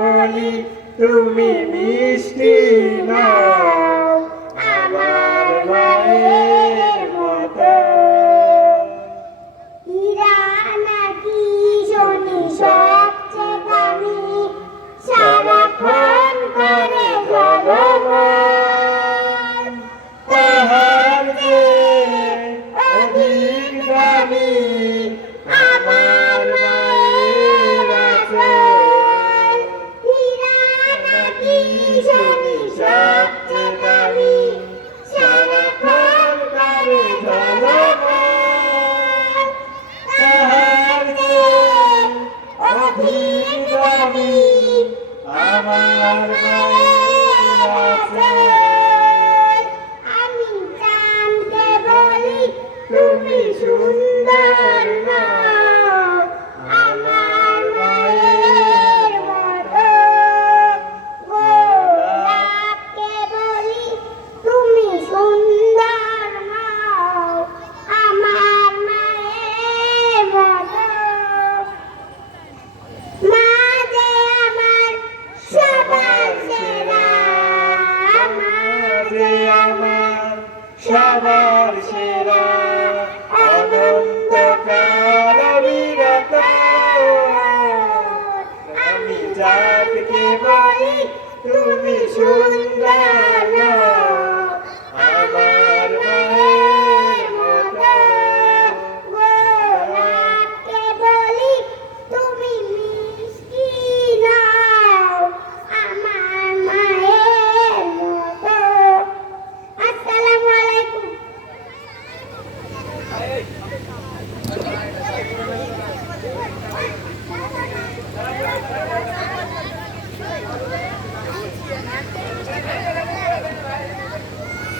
বলি তুমি মিষ্টি নও আমার মায়ের মতো। হীরা নাকি শনি সবচেয়ে দামি, সারাক্ষণ করে ঝলমল। তাহার চেয়ে অধিক দামি আমার মায়ের আঁচল। হীরা নাকি শনি সবচেয়ে দামি, সারাক্ষণ করে ঝলমল। তাহার চেয়ে অধিক দামি আমার মায়ের আঁচল। আমি চাঁদকে বলি তুমি সুন্দর নও আমার মায়ের মতো। গোলাপকে বলি তুমি সুন্দর নও আমার মায়ের মতো। মা যে আমার সবার সেরা, মা যে আমার সবার সেরা অনন্তকাল অবিরত। আমি চাঁদকে বলি তুমি সুন্দর নও